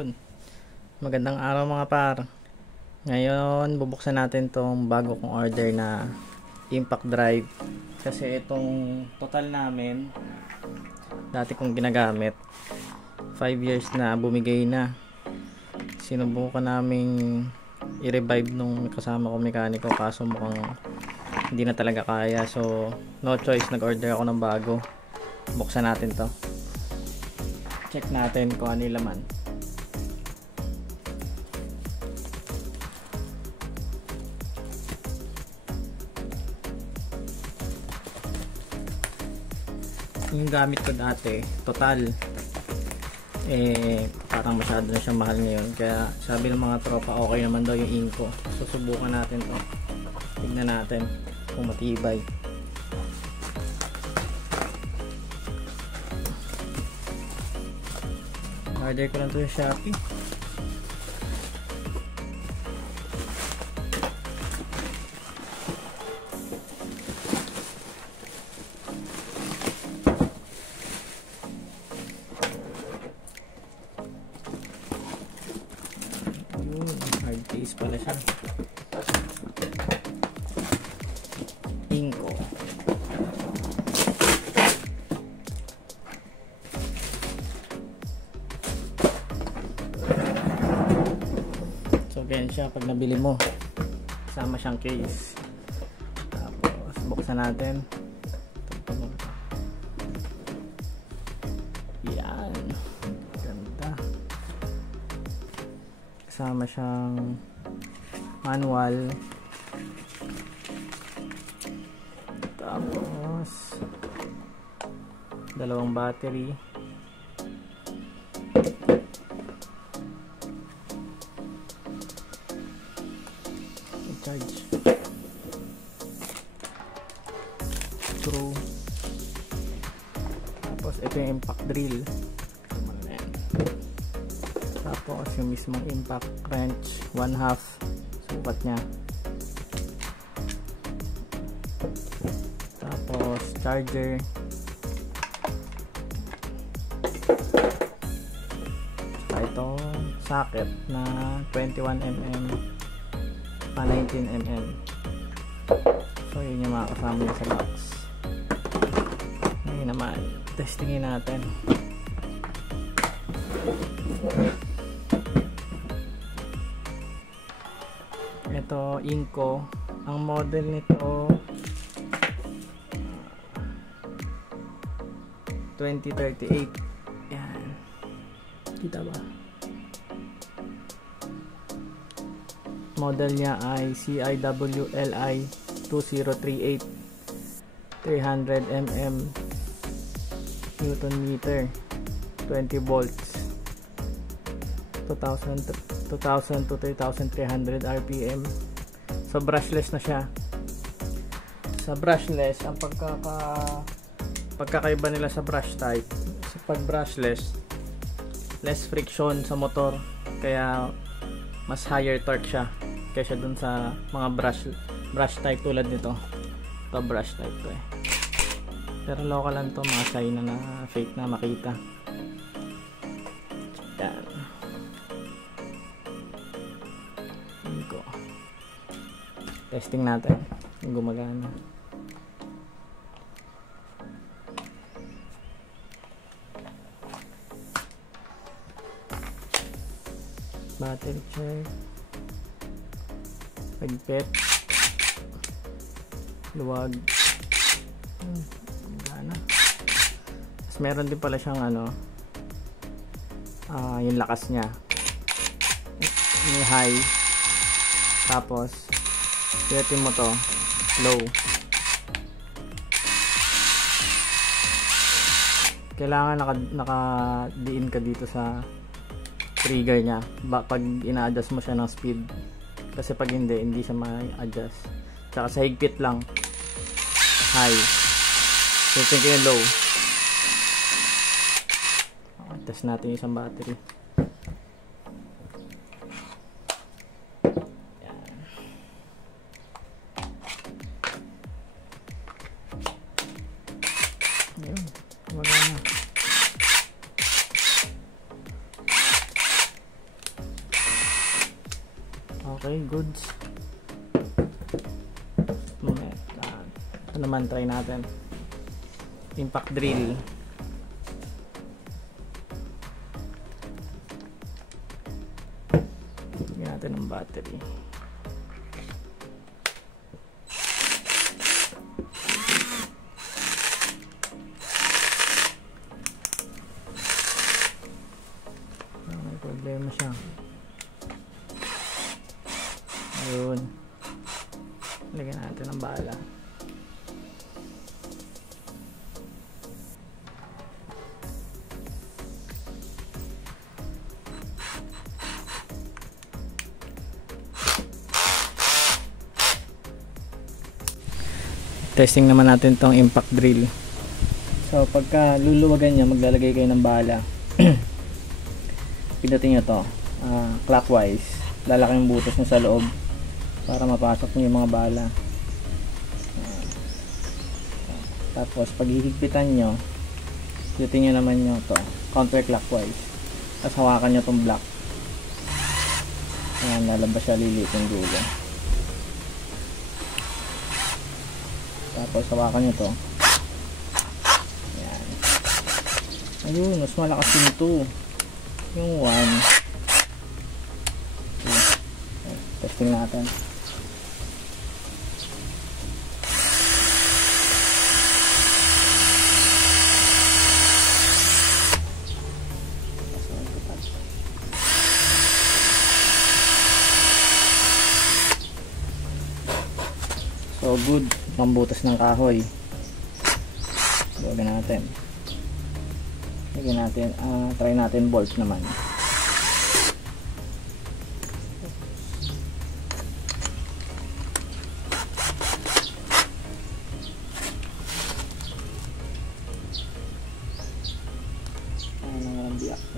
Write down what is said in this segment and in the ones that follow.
Ayun, magandang araw mga par. Ngayon bubuksan natin tong bago kong order na impact drive. Kasi itong total namin dati kong ginagamit 5 years na, bumigay na. Sinubukan naming i-revive nung kasama ko mekaniko, kaso mukhang hindi na talaga kaya, so no choice, nag-order ako ng bago. Buksan natin to, check natin kung ano yung laman. Yung gamit ko dati total, parang masyado na siyang mahal ngayon, kaya sabi ng mga tropa okay naman daw yung Inco. Susubukan natin to, tignan natin kung matibay. Order ko lang to sa Shopee. Hard case pala siya. Inco. So ganyan siya pag nabili mo, sama siyang case. Tapos buksan natin. Yan, ganda. Kasama siyang manual, tapos dalawang battery, charge, screw, tapos ito yung impact drill, tapos yung mismong impact wrench 1/2 sukat nya, tapos charger, saka itong socket na 21mm pa 19mm. So yun yung mga kasama niya sa box. Ngayon naman testingin natin. Ito Inco, ang model nito 2038. Yan, kita ba? Model niya ay CIWLI 2038, 300mm Newton meter, 20 volts, 2000 to 3300 RPM. So brushless na siya. Sa brushless, ang pagkakaiba nila sa brush type, sa pag brushless, less friction sa motor, kaya mas higher torque siya kaysa dun sa mga brush type tulad nito. Ito brush type to eh. Pero local lang to, mga China na fake na makita. Yan. Inco. Testing natin kung gumagana. Battery check, pagpet, luwag, gana. Tapos meron din pala siyang yung lakas niya, may high, tapos pinutin mo to low. Kailangan naka-diin ka dito sa trigger niya pag ina-adjust mo siya ng speed, kasi pag hindi siya ma-adjust. Tsaka sa higpit lang high, pinutin ko yung low. Test natin yung isang battery. Ayun, wala na. Okay, goods. Ito naman, try natin. Impact drill. Lagyan natin ng battery. May problema siya. Ayun. Lagyan natin ng bala. Testing naman natin tong impact drill. So pagka luluwagan niya, maglalagay kayo ng bala. Pindutin nyo to clockwise. Lalaki yung butas niya sa loob para mapasok niyo yung mga bala. Tapos pag hihigpitan nyo, pindutin nyo naman nyo to counterclockwise. Tapos hawakan nyo tong block. Ayan, lalabas siya, lilit yung dulo. Tapos hawakan nyo to. Ayan. Ayun, mas malakas yung 2. Yung 1. Okay. Testing natin. So good, pambutas ng kahoy. Gawin natin. Lagyan natin, try natin bolt naman.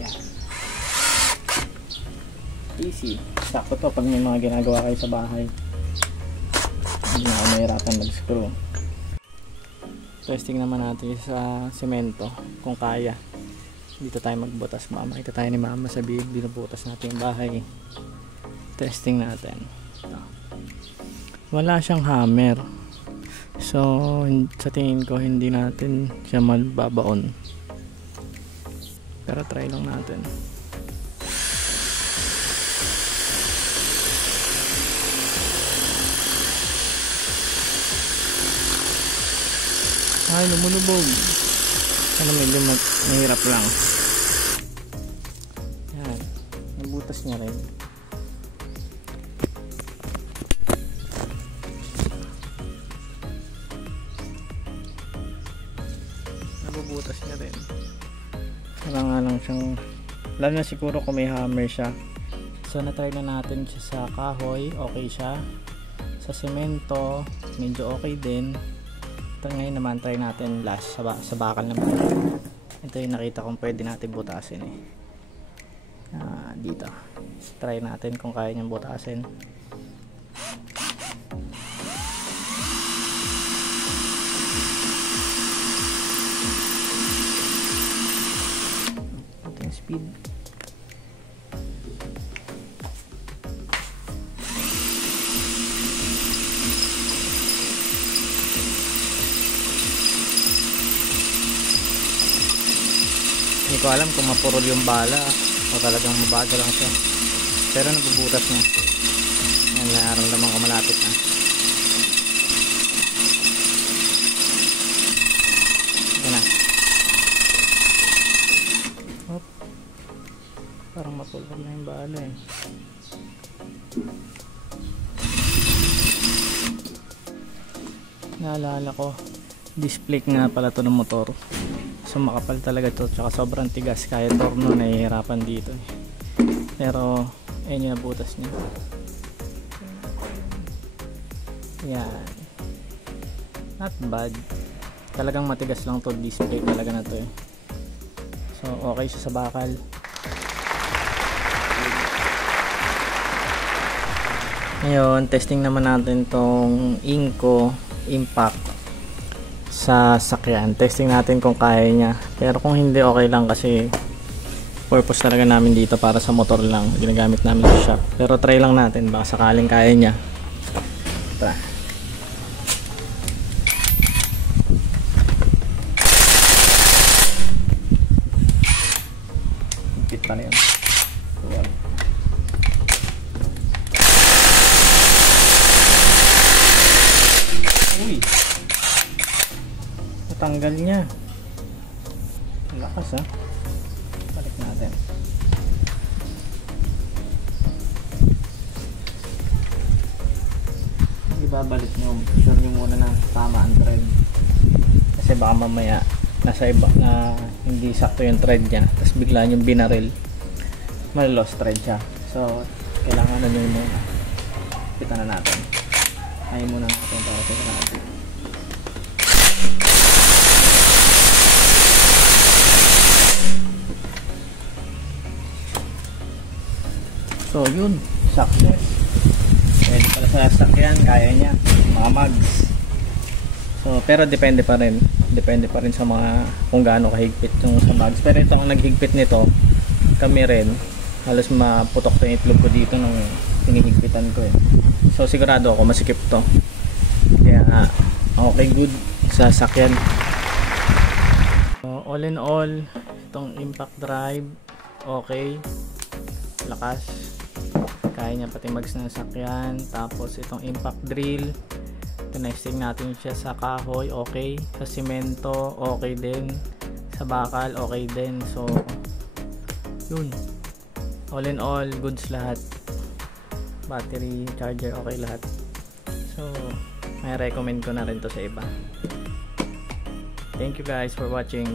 Ayan. Easy. Sakto to pag may mga ginagawa kayo sa bahay. Hindi na ako mahirapan mag-screw. Testing naman natin sa semento kung kaya. Dito tayo magbutas. Makita tayo ni mama, sabihin binubutas natin yung bahay. Testing natin. Wala siyang hammer. So sa tingin ko hindi natin siya mababaon. Pero try lang natin. Ay, lumulubog. Ano, medyo mahirap lang. Yan. Nabutas niya rin. Nabubutas niya rin. Wala nga lang siyang, lalo na siguro kung may hammer siya. So na-try na natin siya sa kahoy, okay siya. Sa semento, medyo okay din. Ito ngayon naman, try natin last sa bakal naman. Ito yung nakita kong pwede natin butasin eh. Dito. Try natin kung kaya niyang butasin. Ito yung speed. Hindi ko alam kung mapurol yung bala o talagang mabagal lang siya, pero nabubutas niya. Yan, nararamdaman ko malapit na. Yan na. Hop. Parang mapulog na yung bala eh. Naalala ko, display nga pala to ng motor. So makapal talaga to, tsaka sobrang tigas, kaya torno, nahihirapan dito eh. Pero ayun yung nabutas niya. Yan, not bad. Talagang matigas lang to, display talaga na to eh. So okay siya sa bakal. Ngayon testing naman natin tong Inco Impact sa sakyan. Testing natin kung kaya niya, pero kung hindi, okay lang kasi purpose talaga namin dito para sa motor lang, ginagamit namin sa shop. Pero try lang natin, baka sakaling kaya niya. Tara. Higpit pa na yun. Uy, natanggal niya. Lakas, ha. Balik natin. Ibabalik nyo, sure nyo muna na tama ang thread, kasi baka mamaya nasa iba na hindi sakto yung thread nya, tapos bigla yung binaril, may lost thread siya. So kailangan na nyo muna, kita na natin, ayaw muna natin para sa natin. So yun, success. Pwede pala sa sasakyan, kaya niya, mga mags. So pero depende pa rin sa mga kung gaano kahigpit yung sa mags. Pero ito ang naghigpit nito, kami rin, halos maputok to yung itlog ko dito nung pinihigpitan ko eh. So sigurado ako masikip to, kaya okay, good sa sasakyan. So, all in all, itong impact drive okay, lakas, kaya niya pati mags ng sasakyan. Tapos itong impact drill, tinesting natin siya sa kahoy, okay, sa simento okay din, sa bakal okay din. So yun, all in all goods lahat, battery, charger okay lahat. So may recommend ko na rin to sa iba. Thank you guys for watching.